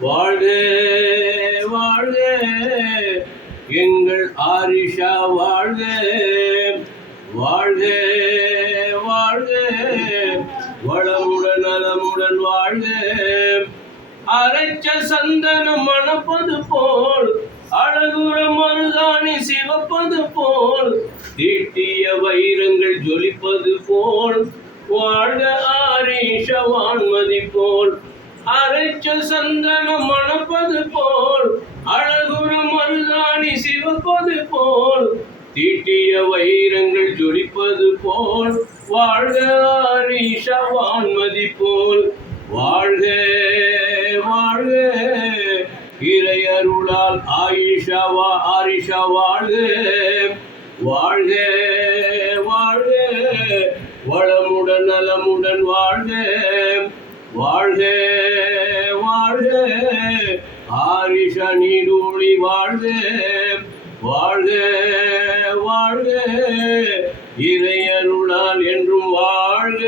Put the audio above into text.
வாழ்க வாழ்க. எங்கள் ஆரிஷா வாழ்க. வாழ்க வாழ்க. வளமுடன் நலமுடன் வாழ்க. அரைச்ச சந்தனம் மணப்பது போல் அழகுற மருதாணி சிவப்பது போல் தீட்டிய வைரங்கள் ஜொலிப்பது போல் வாழ்க ஆரீஷ வான்மதி போல். அரைச்ச சந்தனம் மணப்பது போல் அழகுற மருதாணி சிவப்பது போல் தீட்டிய வைரங்கள் ஜொலிப்பது போல் வாழ்க வான்மதி போல். வாழ்க வாழ்க இறையருளால் ஆயிஷாவா ஆரிஷா வாழ்க. வாழ்க வாழ்க வளமுடன் நலமுடன் வாழ்க. வாழ்க ஆரிஷ நீடூழி வாழ்க வாழ்க வாழ்க. இறையருளால் என்றும் வாழ்க.